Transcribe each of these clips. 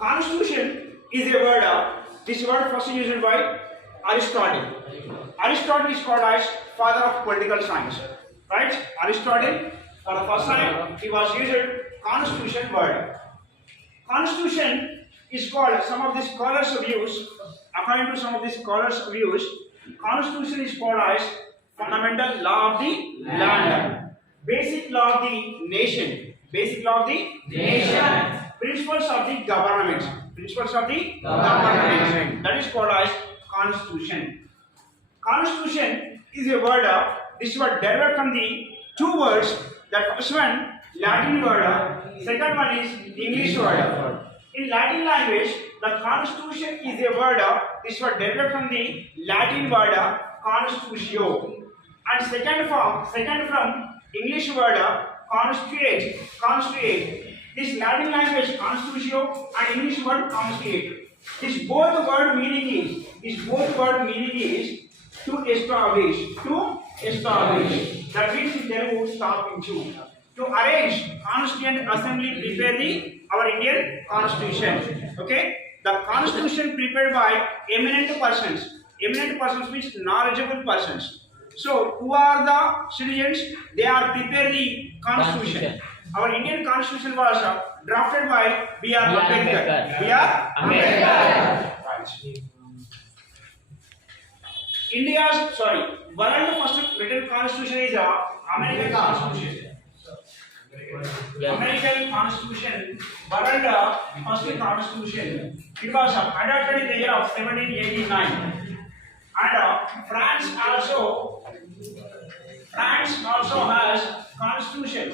Constitution is a word. This word first used by Aristotle. Aristotle is called as father of political science. Right? Aristotle, for the first time, he was used constitution word. Constitution is called, some of the scholars views, according to some of the scholars views, constitution is called as fundamental law of the land, basic law of the nation, basic law of the nation, principles of the government, principles of the government. That is called as constitution. Constitution is a word, this word derived from the two words. That first one, Latin word, second one is English word. In Latin language, the constitution is a word, this word derived from the Latin word constitutio. And second from English word constitute, constitute. This Latin language constitutio and English word constitute. This both word meaning is to establish, to establish. That means in Telugu స్థాపించు. To arrange, Constituent Assembly prepare our Indian Constitution. Okay, the Constitution prepared by eminent persons. Eminent persons means knowledgeable persons. So who are the citizens? They are prepare the Constitution. Our Indian Constitution was drafted by B.R. Ambedkar. B.R. Ambedkar. World's first written Constitution is American Constitution. American Constitution, world first Constitution. It was adopted in the year of 1789, and France also has Constitution.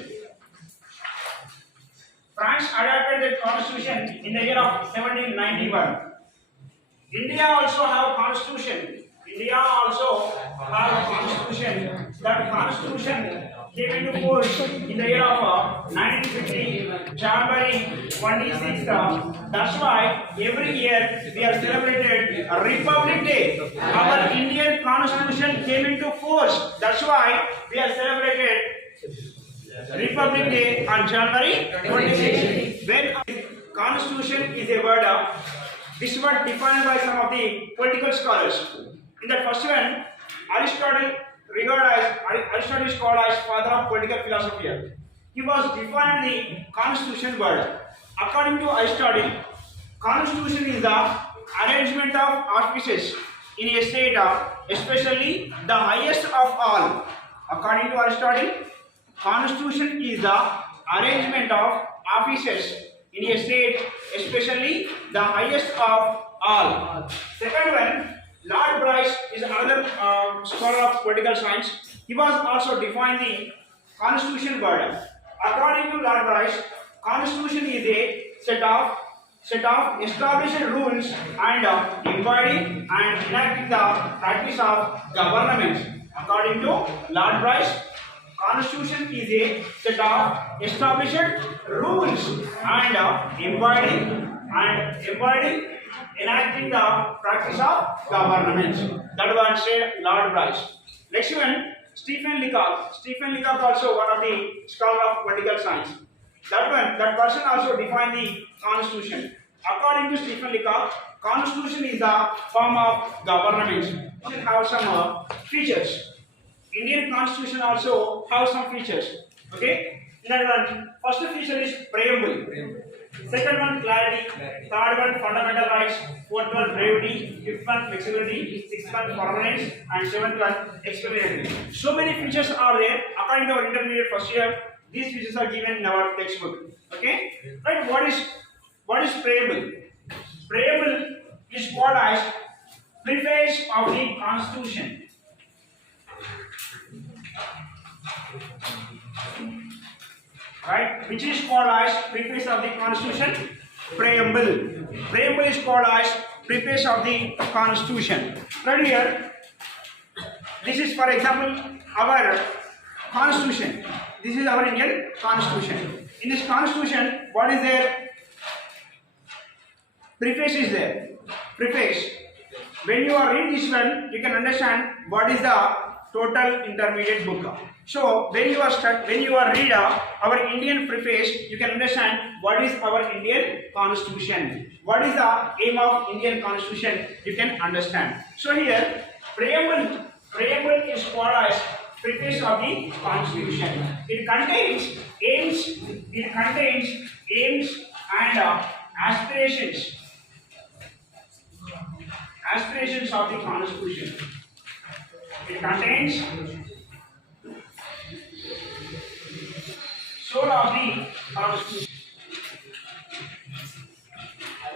France adopted the Constitution in the year of 1791. India also have Constitution. That Constitution came into force in the year of 1950, January 26th. That's why every year we are celebrated Republic Day. Our Indian Constitution came into force. That's why we are celebrated Republic Day on January 26th. When Constitution is a word, this word defined by some of the political scholars. In the first one, Aristotle is called as father of political philosophy. He was defined the constitution word. According to Aristotle, constitution is the arrangement of offices in a state, especially the highest of all. According to Aristotle, constitution is the arrangement of offices in a state, especially the highest of all. Second one, Lord Bryce is another scholar of political science. He was also defined the constitution word. According to Lord Bryce, constitution is a set of established rules and embodying and enacting the practice of government. According to Lord Bryce, constitution is a set of established rules and embodying enacting the practice of government. That one said Lord Bryce. Next one, Stephen Leacock. Stephen Leacock also one of the scholar of political science. That person also defined the constitution. According to Stephen Leacock, constitution is the form of government. It has some features. Indian constitution also has some features. Okay. That one, first feature is preamble. Second one, clarity. Third one, fundamental rights. Fourth one, brevity. Fifth one, flexibility. Sixth one, permanence. And seventh one, explanatory. So many features are there. According to our intermediate first year, these features are given in our textbook. Okay? Right? What is preamble? Preamble is called as preface of the Constitution. Right, which is called as preface of the Constitution. Preamble. Preamble is called as preface of the Constitution. Right here, this is for example our Constitution. This is our Indian Constitution. In this Constitution, what is there? Preface is there. Preface. When you are reading this one, you can understand what is the total intermediate book. So when you are read our Indian preface, you can understand what is our Indian constitution. What is the aim of Indian constitution? You can understand. So here preamble is called as preface of the constitution. It contains aims and aspirations of the constitution. It contains soul of the constitution.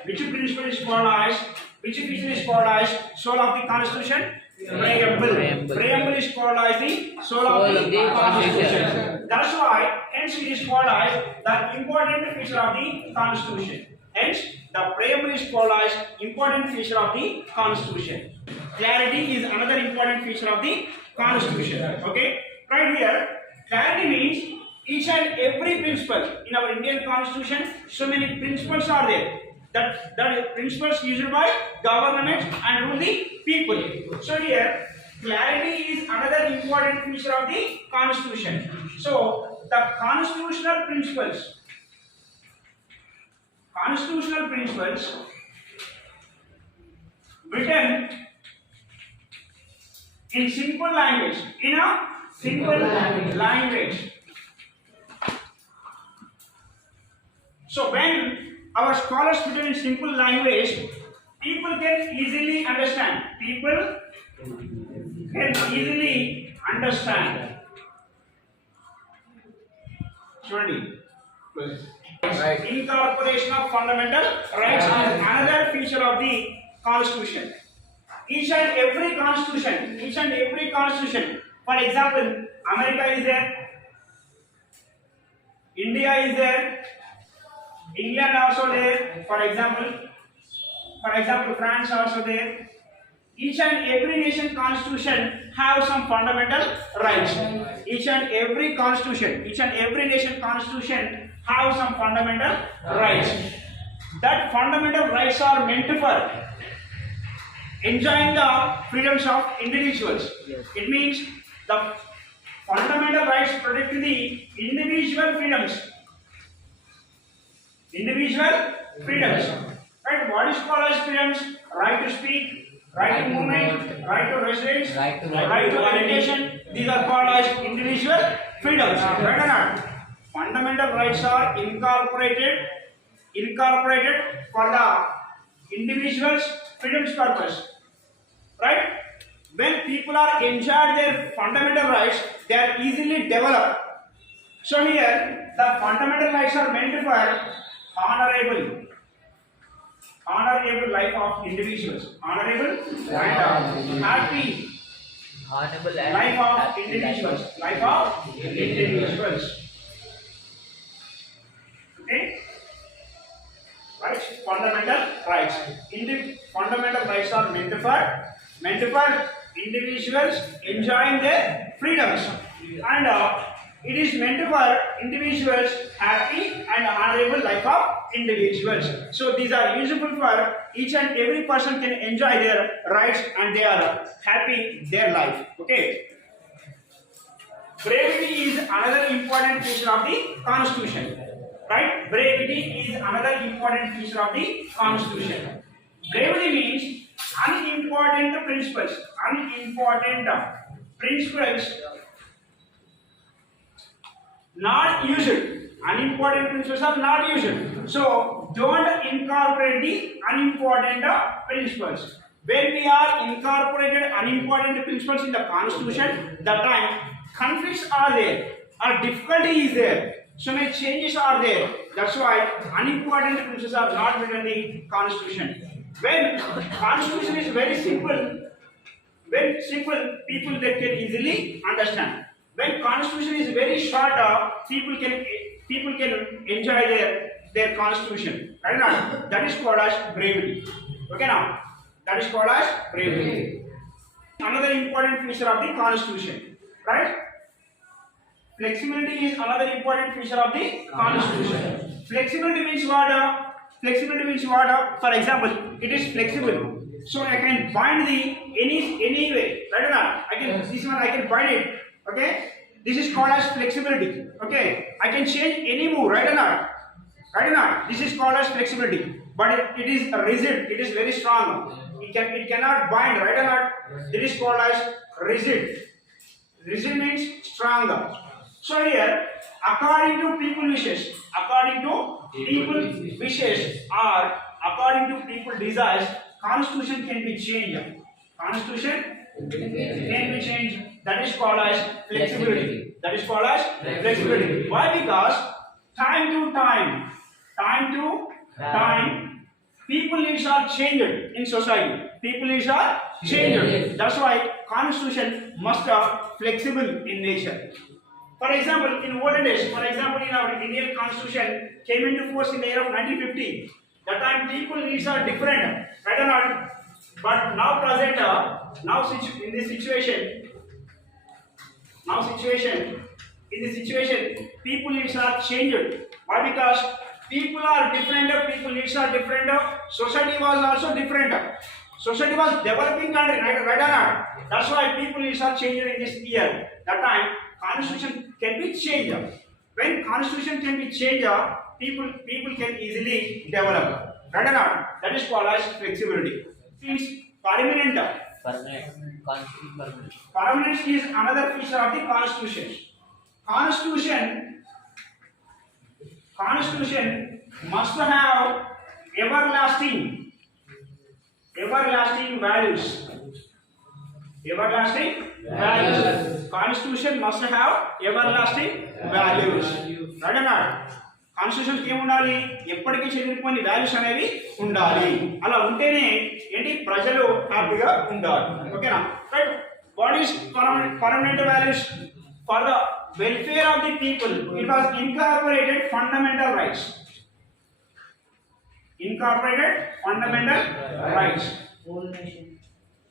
Which principle is called as, which feature is called as soul of the constitution? Preamble. Preamble is called as the soul of the constitution. That's why hence it is called as the important feature of the constitution. Hence the preamble is called as important feature of the constitution. Clarity is another important feature of the constitution. Okay, right here clarity means each and every principle in our Indian constitution. So many principles are there. That principles used by government and rule the people. So here clarity is another important feature of the constitution. So the constitutional principles written in simple language, in a simple language. So when our scholars put it in simple language, people can easily understand. People can easily understand. Surely. Right. Incorporation of fundamental rights is another feature of the constitution. Each and every constitution, for example, America is there, India is there, England also there, for example France also there. Each and every nation constitution have some fundamental rights. Each and every nation constitution have some fundamental rights. That fundamental rights are meant for enjoying the freedoms of individuals. It means the fundamental rights protect the individual freedoms. Right? What is called as freedoms? Right to speak, right to movement, right to residence, right to education. These are called as individual freedoms. Right or not? Fundamental rights are incorporated for the individual's freedom's purpose. Right? When people are enjoyed their fundamental rights, they are easily developed. So here, the fundamental rights are meant for honorable life of individuals. Honorable and happy life of individuals. Okay? Right? Fundamental rights. Fundamental rights are meant for individuals enjoying their freedoms, and it is meant for individuals happy and honorable life of individuals. So these are useful for each and every person can enjoy their rights and they are happy their life. Okay. Brevity is another important feature of the constitution. Right? Brevity is another important feature of the constitution. Brevity means unimportant principles not used. Unimportant principles are not used. So don't incorporate the unimportant principles. When we are incorporated unimportant principles in the constitution, that time conflicts are there, or difficulty is there. So many changes are there. That's why unimportant principles are not written in the constitution. When constitution is very simple, people they can easily understand. When constitution is very short, people can enjoy their constitution. Right now, that is called as brevity. Okay now, that is called as brevity. Another important feature of the constitution, right? Flexibility is another important feature of the constitution. Flexibility means what? Flexibility means what? For example, it is flexible. So I can bind the any way, right or not? I can this one I can bind it. Okay, this is called as flexibility. Okay, I can change any move, right or not? Right or not? This is called as flexibility. But it is rigid. It is very strong. It cannot bind, right or not? This is called as rigid. Rigid means stronger. So here, according to people wishes, or according to people desires, constitution can be changed. Constitution can be changed. That is called as flexibility. That is called as flexibility. Why? Because time to time, people needs are changed in society. People needs are changed. That's why constitution must be flexible in nature. For example, in olden days, in our Indian constitution came into force in the year of 1950. That time people needs are different, right or not? But now present, in this situation, people needs are changed. Why? Because people are different, people needs are different, society was also different. Society was developing country, right or not? That's why people needs are changed in this year. That time, constitution can be changed. When constitution can be changed, people can easily develop. Right or not? That is called as flexibility. Means permanent. Permanence is another feature of the constitution. Constitution must have everlasting values. Constitution must have everlasting values. Right or not? Constitution కి ఉండాలి, ఎప్పటికీ చెల్లిపోని values అనేవి ఉండాలి. అలా ఉంటేనే ఏంటి ప్రజలు హ్యాపీగా ఉంటారు. ఓకేనా? Right. What is permanent values? For the welfare of the people it was incorporated fundamental rights.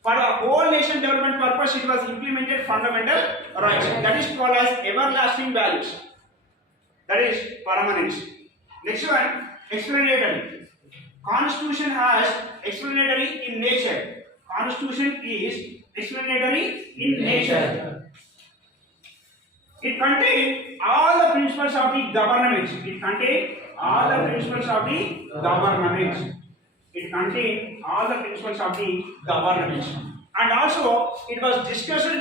For the whole nation development purpose, it was implemented fundamental rights. That is called as everlasting values. That is permanence. Next one, explanatory. Constitution has explanatory in nature. Constitution is explanatory in nature. It contains all the principles of the government. And also it was discussed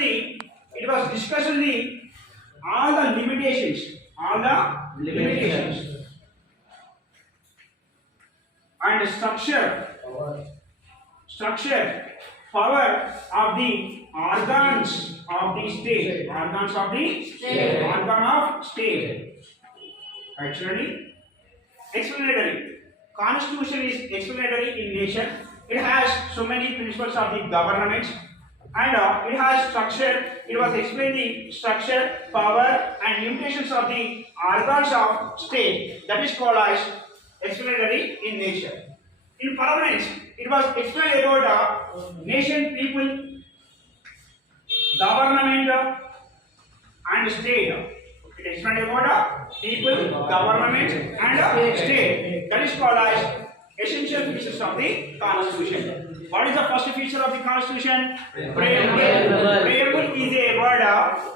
all the limitations. And structure, power of the organs of the state. Actually, explanatory. Constitution is explanatory in nature. It has so many principles of the government, and it has structure. It was explaining structure, power, and limitations of the organs of state. That is called as explanatory in nature. In permanence, it was explained about nation, people, government, and state. It explained about people, government, and state. That is called as essential features of the Constitution. What is the first feature of the Constitution? Preamble is a word.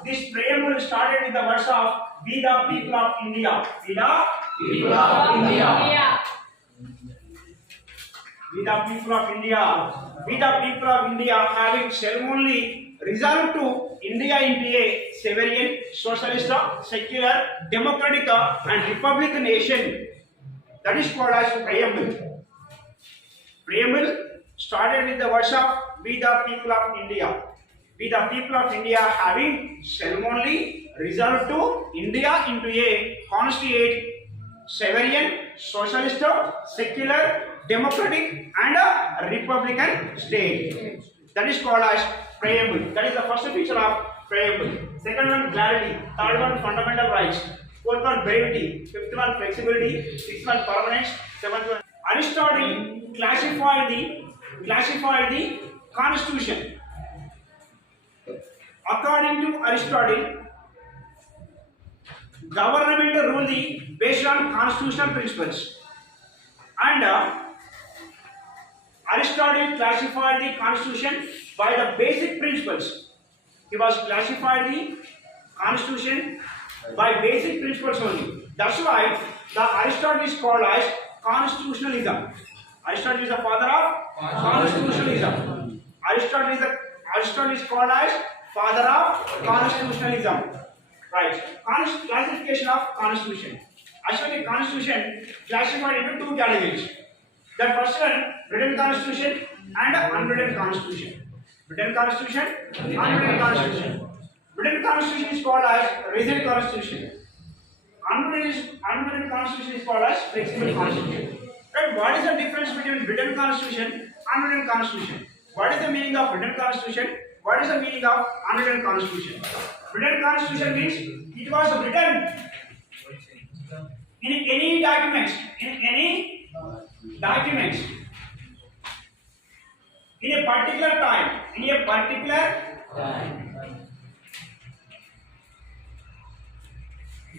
This preamble started with the words of "We the people of India." We the people of India. We the people of India. We the people of India having solemnly resolved to India into a sovereign, socialist, secular, democratic, and republican nation. That is called as preamble. Preamble started with the words of "We the people of India." We the people of India having solemnly resolved to India into a constituted, sovereign, socialist, secular, democratic, and a republican state. That is called as preamble. That is the first feature of preamble. Second one, clarity. Third one, fundamental rights. Fourth one, brevity. Fifth one, flexibility. Sixth one, permanence. Seventh one, Aristotle classified the Constitution. According to Aristotle, government rule based on constitutional principles, And Aristotle classified the constitution by the basic principles. He was classified the constitution by basic principles only. That's why the Aristotle is called as constitutionalism. Aristotle is the father of constitutionalism. Aristotle is called as father of constitutionalism. Right. Classification of constitution. Actually, constitution classified into two categories. The first one, written constitution and unwritten constitution. Written constitution, unwritten constitution. Written constitution is called as rigid constitution. Unwritten constitution is called as flexible constitution. Right? What is the difference between written constitution and unwritten constitution? What is the meaning of written constitution? What is the meaning of unwritten constitution? Written constitution means it was written in any documents, in a particular time,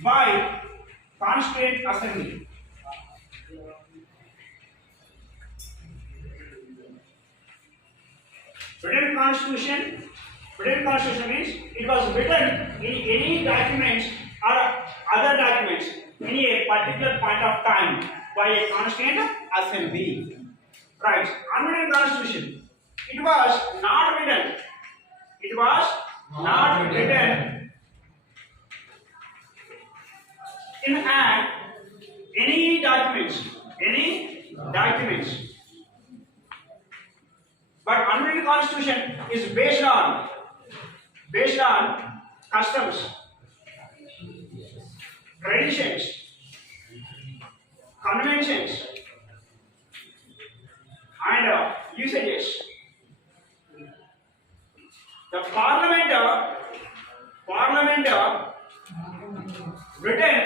by constituent assembly. Written constitution means it was written in any documents or other documents in a particular point of time by a constituent assembly. Right. Unwritten constitution. It was not written. In any documents. But unwritten constitution is based on customs, traditions, conventions, and usages. The parliament written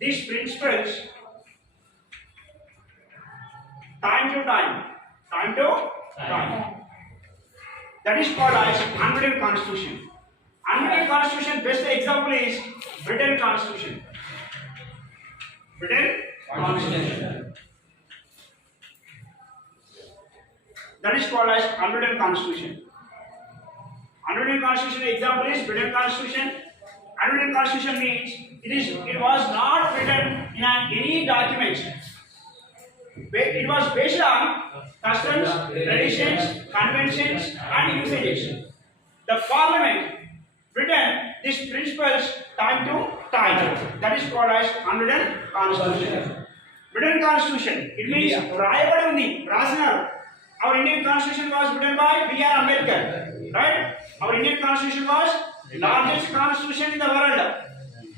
these principles time to time. That is called as unwritten constitution. Unwritten constitution, best example is written constitution. That is called as unwritten constitution. Unwritten constitution example is written constitution. Unwritten constitution means it was not written in any document. It was based on customs, traditions, conventions, and usages. The parliament written these principles time to time. That is called as unwritten constitution. Written constitution, it means రాయబడి ఉంది, రాసినారు. Our Indian constitution was written by B.R. Ambedkar, right? Our Indian constitution was largest constitution in the world.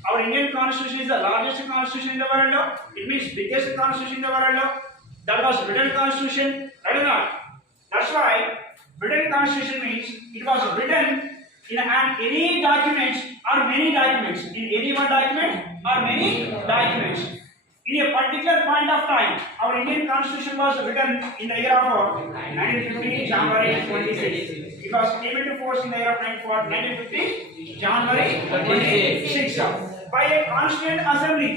Our Indian constitution is the largest constitution in the world. It means biggest constitution in the world. That was written constitution, right or not? That's why written constitution means it was written in any documents or many documents. In any one document or many documents. In a particular point of time, our Indian constitution was written in the year of 1950 January 26. It was came into force in the year of 1950 January 26 by a constituent assembly.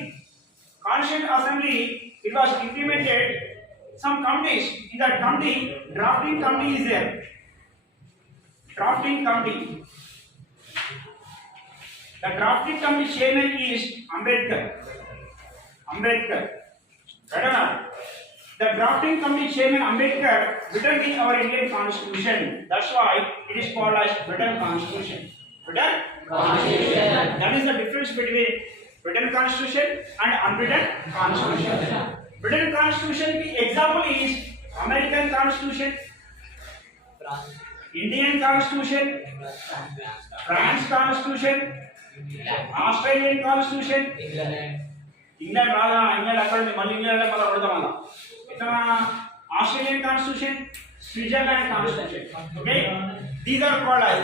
Constituent assembly, it was implemented. Some committees, in that committee, drafting committee is there. Drafting committee. The drafting committee chairman is Ambedkar. Right or not? The drafting committee chairman Ambedkar written our Indian constitution. That's why it is called as written constitution. Written constitution. That is the difference between written constitution and unwritten constitution. Written constitution, the example is American constitution, Indian constitution, France constitution, Australian constitution, England Australian constitution, Switzerland constitution. Okay,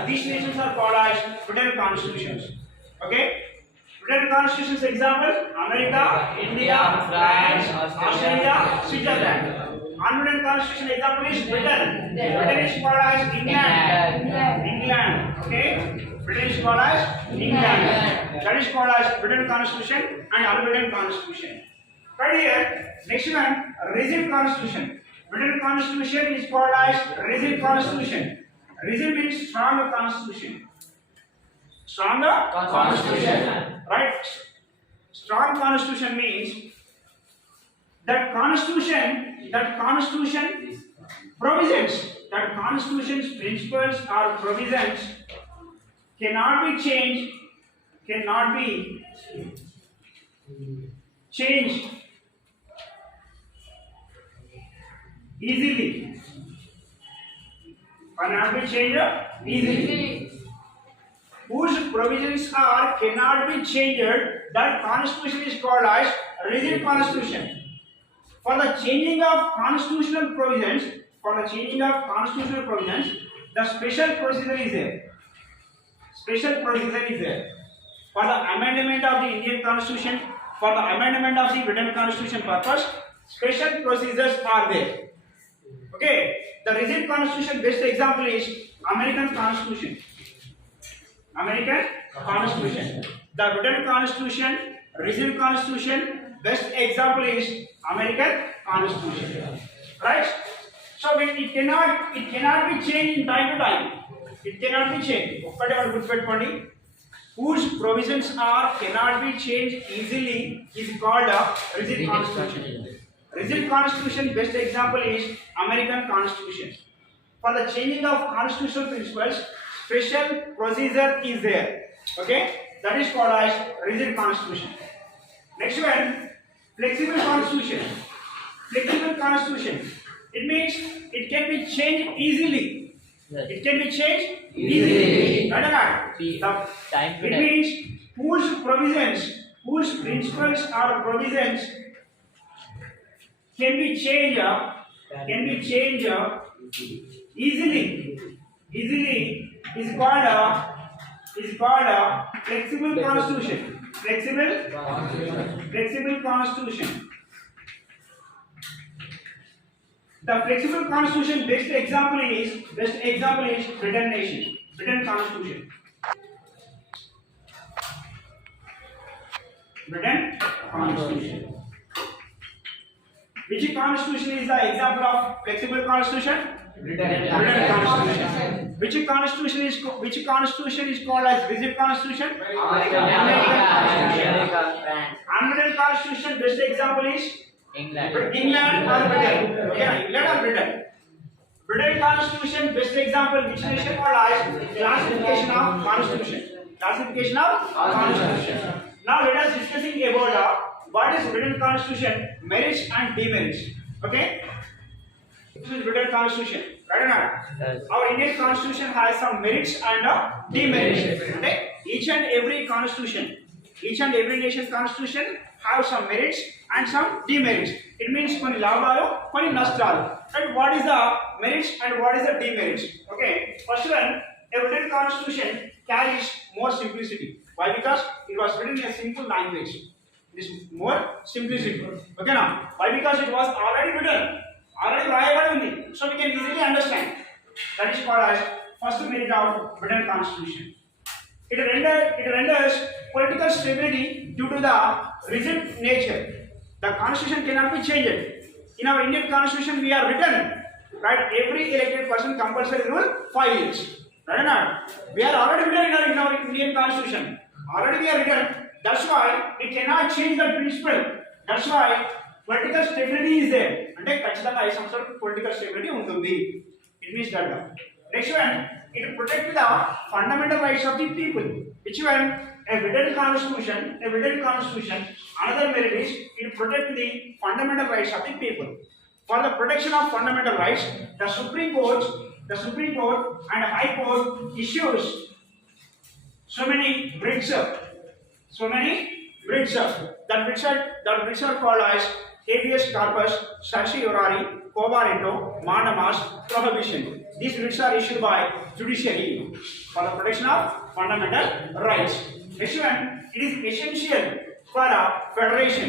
these nations are called as written constitutions. Okay. Written constitutions example: America, India, France, Australia, Switzerland. Unwritten constitution example is Britain. Britain is called as England. Okay. Britain is called as England. That is called as Britain Constitution and Unwritten Constitution. Right here, next one, rigid Constitution. Britain Constitution is called as rigid Constitution. Rigid means stronger Constitution. Stronger Constitution. Right? Strong Constitution means that Constitution's provisions, that Constitution's principles or provisions cannot be changed easily. Cannot be changed easily. Whose provisions are cannot be changed, that Constitution is called as rigid Constitution. For the changing of constitutional provisions, the special procedure is there. For the amendment of the Indian Constitution, for the amendment of the Britain Constitution purpose, special procedures are there. Okay, the rigid Constitution best example is American Constitution. The Britain Constitution, rigid Constitution, best example is American Constitution. Right? So it cannot be changed in time to time. It cannot be changed. Whose provisions are cannot be changed easily is called a rigid Constitution. Rigid Constitution best example is American Constitution. For the changing of constitutional principles, special procedure is there. Okay, that is called as rigid Constitution. Next one, flexible Constitution. Flexible Constitution. It means it can be changed easily. It can be changed easily. Right or not? It means whose principles or provisions can be changed easily is called a flexible Constitution. Flexible Constitution. The flexible Constitution best example is Britain nation. Britain Constitution. Britain Constitution. Which Constitution is the example of flexible Constitution? Britain Constitution. Which Constitution is called as rigid Constitution? American Constitution. Unwritten Constitution best example is England or Britain. Okay, England or Britain. Britain Constitution best example which nation called as classification of Constitution. Now let us discussing about what is Britain Constitution, merits and demerits. Okay. This is Britain Constitution, right or not? Yes. Our Indian Constitution has some merits and demerits. Okay? Each and every nation Constitution have some merits and some demerits. It means koni labhalu, koni nashtalu. And what is the merits and what is the demerits? Okay. First one, a Britain Constitution carries more simplicity. Why? Because it was written in a simple language. It is more simplicity. Okay now. Why? Because it was already written. So we can easily understand. That is called as first merit of Britain Constitution. It renders political stability due to the rigid nature. The Constitution cannot be changed. In our Indian Constitution, we are written, right? Every elected person compulsory rule 5 years. Right or not? We are already written in our Indian Constitution. Already we are written. That's why we cannot change the principle. That's why political stability is there. అంటే ఖచ్చితంగా 5 సంవత్సరాలు political stability ఉంటుంది. It means that. Next one, it protects the fundamental rights of the people. Which one? A written constitution. Another merit is it protects the fundamental rights of the people. For the protection of fundamental rights, the Supreme Court and High Court issues so many writs. That writs are called as habeas corpus, certiorari, quo warranto, mandamus, prohibition. These writs are issued by judiciary for the protection of fundamental rights. Next one, it is essential for a federation.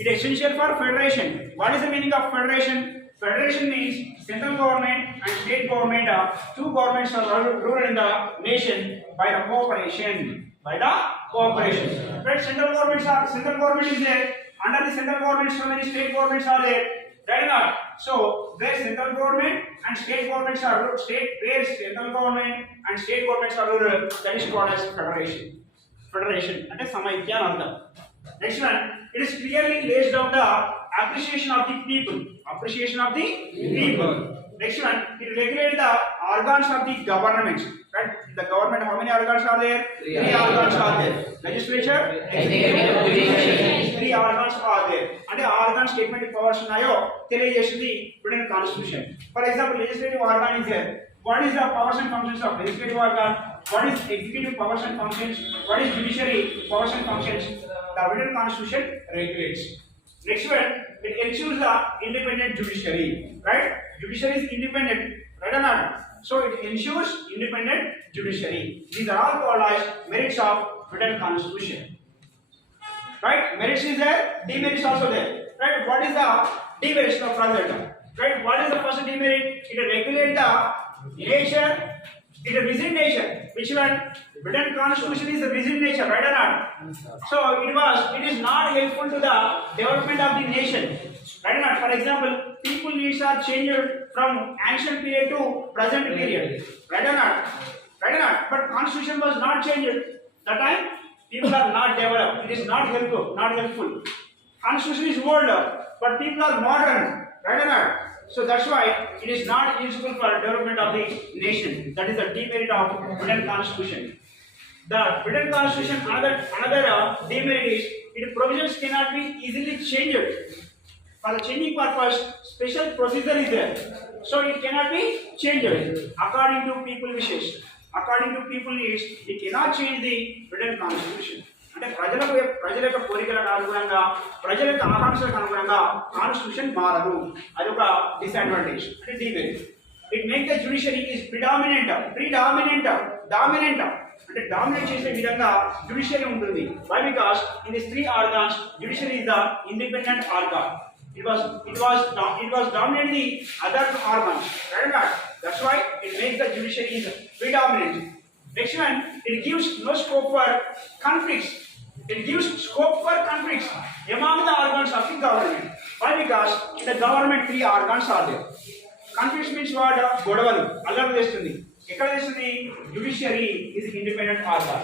It is essential for federation. What is the meaning of federation? Federation means central government and state government. Two governments are ruled in the nation by the cooperation. By the cooperation. Right? Central government is there. Under the central government, so many state governments are there. Right or not? So where central government and state governments are ruled, where central government and state governments are ruled, that is called as federation. Federation. And next one, it is clearly lays down the appreciation of the people. Appreciation of the people. Next one, it regulates the organs of the government. Right? The government, how many organs are there? Three organs are there. Legislature, executive, three organs are there. And the organ statement powers unayo teliyesindi Britain Constitution. For example, legislative organ is there. What is the powers and functions of legislative organ? What is executive powers and functions? What is judiciary powers and functions? The Britain Constitution regulates. Next one, it ensures the independent judiciary. Right? Judiciary is independent. Right or not? So it ensures independent judiciary. These are all called as merits of Britain Constitution. Right? Merits is there, demerits also there. Right? What is the demerits of present? Right? What is the first demerit? It regulates the nation. It is rigid nature. Which one? Britain Constitution is a rigid nature, right or not? So it is not helpful to the development of the nation. Right or not? For example, people needs are changed from ancient period to present period. Right or not? Right or not? But Constitution was not changed. That time people are not developed. It is not helpful. Constitution is old, but people are modern. Right or not? So that's why it is not useful for development of the nation. That is the demerit of Britain Constitution. The Britain Constitution, another demerit is its provisions cannot be easily changed. For the changing purpose, special procedure is there. So it cannot be changed according to people wishes. According to people needs, it cannot change the Britain Constitution. అంటే ప్రజల యొక్క కోరికలకు అనుగుణంగా ప్రజల యొక్క ఆకాంక్షలకు అనుగుణంగా constitution మారదు. అది ఒక డిసడ్వాంటేజ్ అంటే demerit. It make the judiciary is dominant అంటే డామినేట్ చేసే విధంగా జ్యుడిషియరీ ఉంటుంది. Why? Because in this three organs judiciary is the independent organ. It was dominate the other organs. Right? That's why it makes the judiciary is predominant. Next one, it gives no scope for conflicts. It gives scope for conflicts among the organs of the government. Why? Because in the government three organs are there. Conflicts means what? Godavalu. Allar chestundi. Ekkada chestundi? Judiciary is independent organ.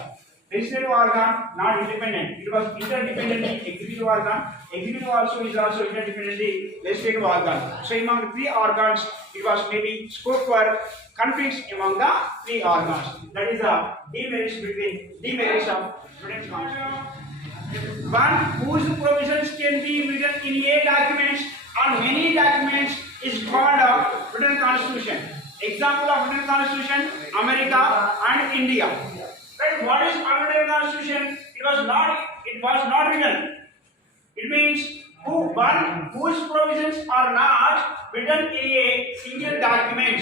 Legislative organ not independent. It was interdependently executive organ. Executive also is interdependently legislative organ. So among the three organs, it was maybe scope for conflicts among the three organs. That is the demerits of British Constitution. One whose provisions can be written in a document or many documents is called a British Constitution. Example of British Constitution: America and India. Right? What is British Constitution? It was not written. It means whose provisions are not written in a single document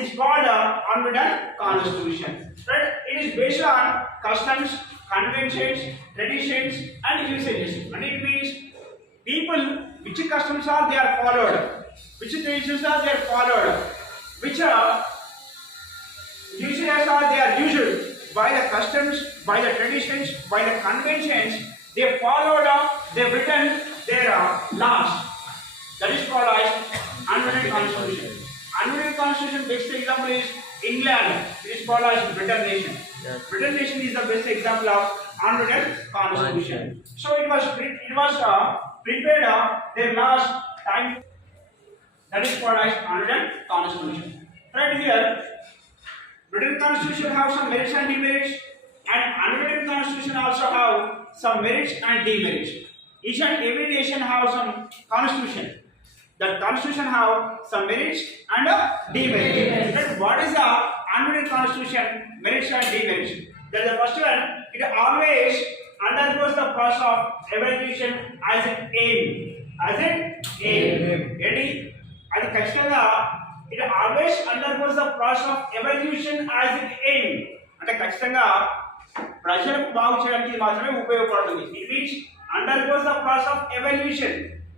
is called a unwritten constitution. Right? It is based on customs, conventions, traditions, and usages. And it means people, which customs are they are followed, which traditions are they are followed, which usages are they are used by the customs, by the traditions, by the conventions. They followed up, they written their laws. That is called as unwritten constitution. Unwritten constitution, best example is England. It is called as Britain nation. Yes. Britain nation is the best example of unwritten constitution. So it was prepared their last time. That is called as unwritten constitution. Right here, Britain constitution have some merits and demerits, and unwritten constitution also have some merits and demerits. Each and every nation have some constitution. That constitution have some merits and demerits. But what is the unwritten constitution merits and demerits? That the first one, it always undergoes the process of evaluation as an aim. As an aim. Ready? Adi ఖచ్చితంగా it always undergoes the process of evaluation as an aim. అంటే ఖచ్చితంగా ప్రజలకు బాగు చేయడానికి మాత్రమే ఉపయోగపడుతుంది. It means undergoes the process of evaluation.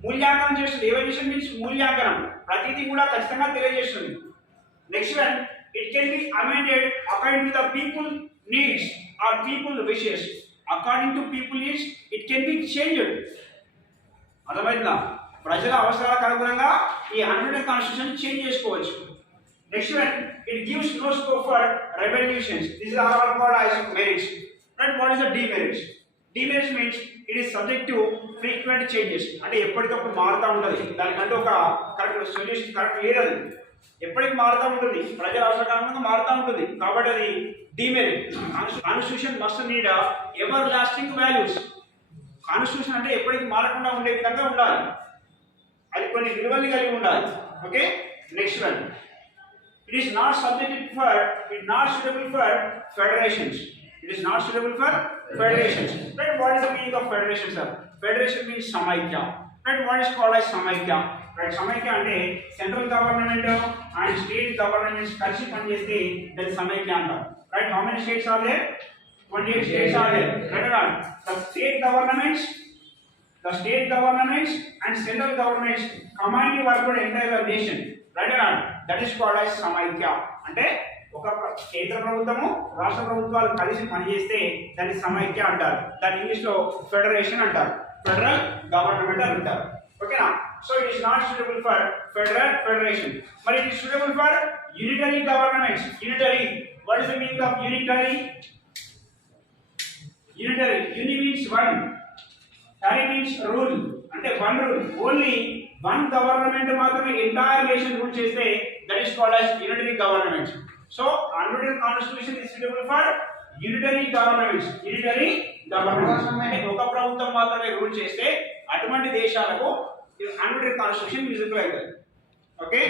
మూల్యాంకనం చేస్తుంది. ఎవాల్యుయేషన్ మీన్స్ మూల్యాంకనం, ప్రతిదీ కూడా ఖచ్చితంగా తెలియజేస్తుంది. Next one, it can be amended according to the people needs or people wishes. According to people needs it can be changed. అర్థమైందా? ప్రజల అవసరాలకు అనుగుణంగా ఈ అమెండెడ్ కాన్స్టిట్యూషన్ చేంజ్ చేసుకోవచ్చు. Next one, it gives no scope for revolutions. This is all called as merits. Right? What is the demerits? Demerits means it is subject to frequent changes. అంటే ఎప్పటికప్పుడు మారుతూ ఉంటుంది. దానికంటే ఒక కరెక్ట్ సొల్యూషన్ కరెక్ట్ లేదు. అది ఎప్పటికి మారుతూ ఉంటుంది, ప్రజల అవసరాలకు మారుతూ ఉంటుంది. కాబట్టి అది demerit. Constitution must need ever lasting values. Constitution అంటే ఎప్పటికి మారకుండా ఉండే విధంగా ఉండాలి. అది కొన్ని విలువలు కలిగి ఉండాలి. Okay. Next one, it is not suitable for federations. It is not suitable for federations. Right? What is the meaning of federation, sir? Federation means samaikya. Right? What is called as samaikya? Right? Samaikya ante central government and state governments కలిసి పనిచేస్తే that samaikya అంటారు. Right? How many states are there? 28 states are there. Right? The state governments and central governments combined work for the entire nation. Right? That is called as samaikya. అంటే ఒక కేంద్ర ప్రభుత్వము రాష్ట్ర ప్రభుత్వాలు కలిసి పనిచేస్తే దాన్ని సమైక్య అంటారు. దాని ఇంగ్లీష్ లో ఫెడరేషన్ అంటారు, ఫెడరల్ గవర్నమెంట్ అంటారు. ఓకేనా? So it is not suitable for federation. మరి it is suitable for unitary governments. Unitary, what is the meaning of unitary? Unitary, uni means one, tary means rule. అంటే one rule, only one government మాత్రమే entire nation rule చేస్తే that is called as unitary government. So unwritten constitution is suitable for unitary governments. Unitary governments అంటే ఒక ప్రభుత్వం మాత్రమే rule చేస్తే అటువంటి దేశాలకు అన్రిటెన్ కాన్స్టిట్యూషన్ యూజబుల్ అవుతుంది. Okay.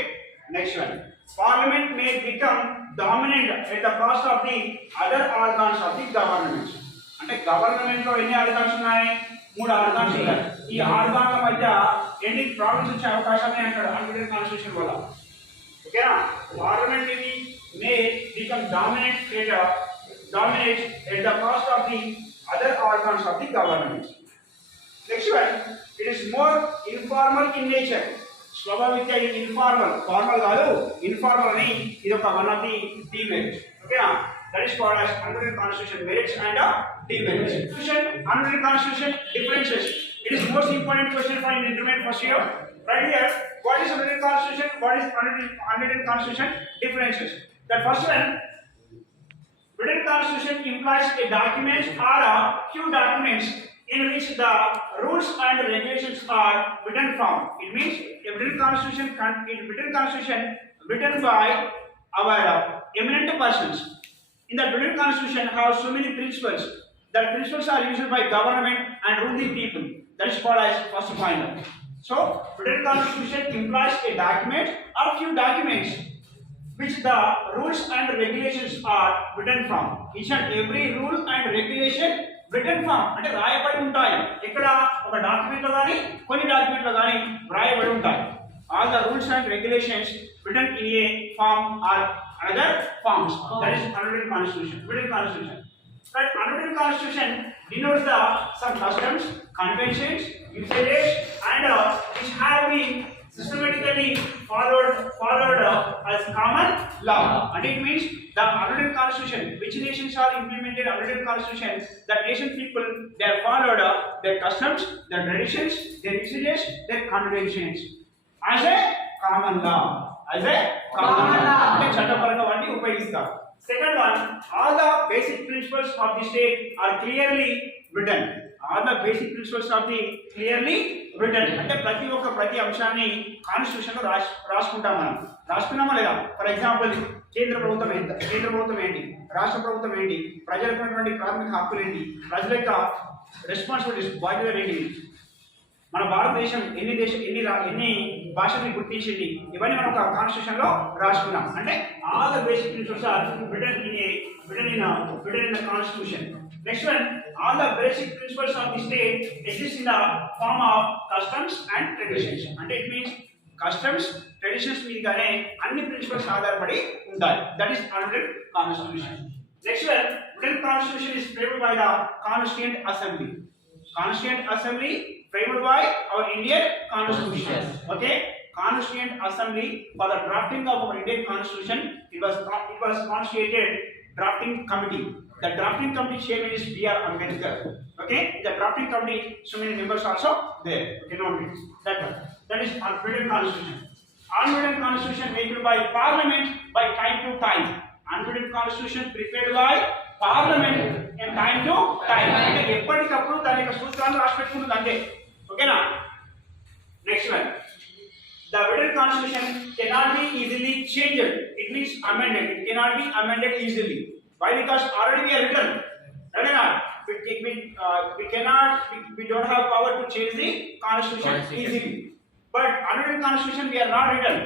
Next one, parliament may become dominant at the cost of the other organs of the government. అంటే government లో ఎన్ని ఆర్గాన్స్ ఉన్నాయి? 3 ఆర్గాన్స్ ఉన్నాయి. ఈ ఆర్గాన్ల మధ్య ఎన్ని ప్రాబ్లమ్స్ వచ్చే అవకాశమే అంటాడు అన్రిటెన్ కాన్స్టిట్యూషన్ వల్ల. ఓకేనా? Parliament may become dominate at the cost of the other organs of the government. Next one, it is more informal in nature. స్వభావిక ఇన్ఫార్మల్, ఫార్మల్ కాదు, ఇన్ఫార్మల్ అని ఇది ఒక వన్ ఆఫ్ ది డిమెరిట్స్. ఓకేనా? That is called as unwritten constitution merits and demerits. Unwritten constitution differences. It is most important question for intermediate first year. Right here, what is unwritten constitution? What is unwritten constitution differences? The first one, written constitution implies a document or a few documents in which the rules and regulations are written from. It means a written constitution written by our eminent persons. In the written constitution have so many principles. That principles are used by government and ruling people. That is called as first point. So written constitution implies a document or few documents which the rules and regulations are written from. Each and every rule and regulation written from అంటే రాయబడి ఉంటాయి. ఇక్కడ ఒక document లో గాని కొన్ని document లో గాని రాయబడి ఉంటాయి. All the rules and regulations written in a form or another forms. That is unwritten constitution. Written constitution. Right? Unwritten constitution denotes some customs, conventions, usages, and which have been systematically followed as common law. And it means the unwritten constitution, which nations are implemented unwritten constitution, the nation people they have followed their customs, their traditions, their usages, their conventions as a common law. As a common law. అంటే చట్టపరంగా వాటిని ఉపయోగిస్తారు. Second one, all the basic principles of the state are clearly written. All the basic principles of the clearly written. అంటే ప్రతి అంశాన్ని constitution లో రాసుకుంటాం మనం. రాసుకున్నామా లేదా? ఫర్ ఎగ్జాంపుల్ కేంద్ర ప్రభుత్వం ఏంటి, రాష్ట్ర ప్రభుత్వం ఏంటి, ప్రజలకు ఉన్నటువంటి ప్రాథమిక హక్కులు ఏంటి, ప్రజల యొక్క రెస్పాన్సిబిలిటీస్, బాధ్యతలు ఏంటి, మన భారతదేశం ఎన్ని భాషల్ని గుర్తించింది, ఇవన్నీ మనం ఒక కాన్స్టిట్యూషన్ లో రాసుకున్నాం. అంటే all the basic principles are written in the constitution. Next one, all the basic principles of the state exist in the form of customs and traditions. అంటే it means customs, traditions మీదగానే అన్ని principles ఆధారపడి ఉంటాయి. That is unwritten constitution. Next one, written constitution is framed by the constituent assembly. Constituent assembly framed by our Indian Constitution. Okay, Constituent Assembly for the drafting of our Indian Constitution. It was constituted drafting committee. The drafting committee chairman is B.R. Ambedkar. Okay, the drafting committee, so many members also there. Okay, no, that is unwritten constitution. Unwritten constitution made by Parliament by time to time. Unwritten constitution prepared by Parliament in time to time. అంటే ఎప్పటికప్పుడు దాని యొక్క సూత్రాలను రాసి పెట్టుకుంటుంది అంతే. ఓకేనా? Next one. The written constitution cannot be easily changed. It means amended. It cannot be amended easily. Why? Because already we are written. Right or not? We don't have power to change the constitution easily. But unwritten constitution we are not written.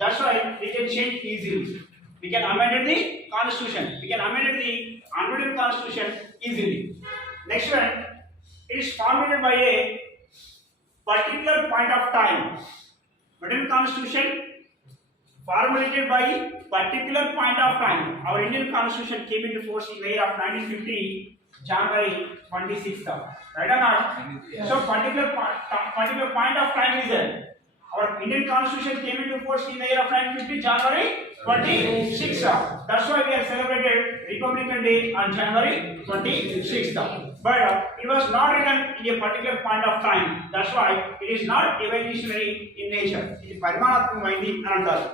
That's why we can change easily. We can amend the constitution. We can amend the unwritten constitution easily. Next one, it is formulated by a particular point of time. Written constitution formulated by particular point of time. Our Indian constitution came into force in the year of 1950, January 26th. Right or not? Yeah. So particular point of time is there. Our Indian constitution came into force in the year of 1950, January 26th. That's why we have celebrated Republican Day on January 26th. But it was not written in a particular point of time. That's why it is not evolutionary in nature. It is పరిమాణాత్మకమైనది అని అంటారు.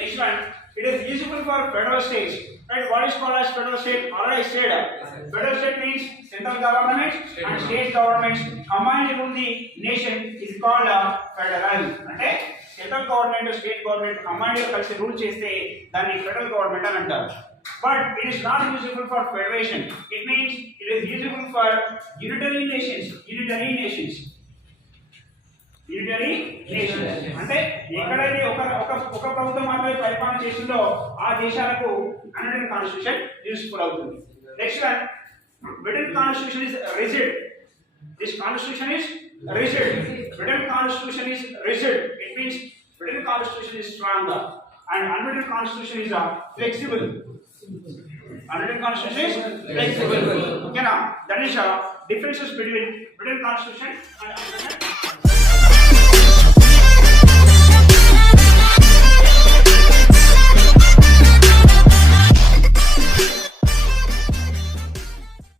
Next one, it is useful for federal states. Right? What is called as federal state? Already said. Federal state means central government and state governments combined in the nation is called federal. అంటే central government state government combined కలిసి rule చేస్తే దాన్ని federal government అని అంటారు. But it is not useful for federation. It means it is useful for unitary nations. Unitary nations. Unitary nations. అంటే ఎక్కడైతే ఒక ప్రభుత్వం మాత్రమే పరిపాలన చేసిందో ఆ దేశాలకు అన్వృటెన్ కాన్స్టిట్యూషన్ యూస్ఫుల్ అవుతుంది. Next one, written constitution is rigid. This constitution is rigid. Written constitution is rigid. It means written constitution is stronger and unwritten constitution is flexible. Unwritten constitution is flexible. Okay, now that is differences between written constitution and unwritten.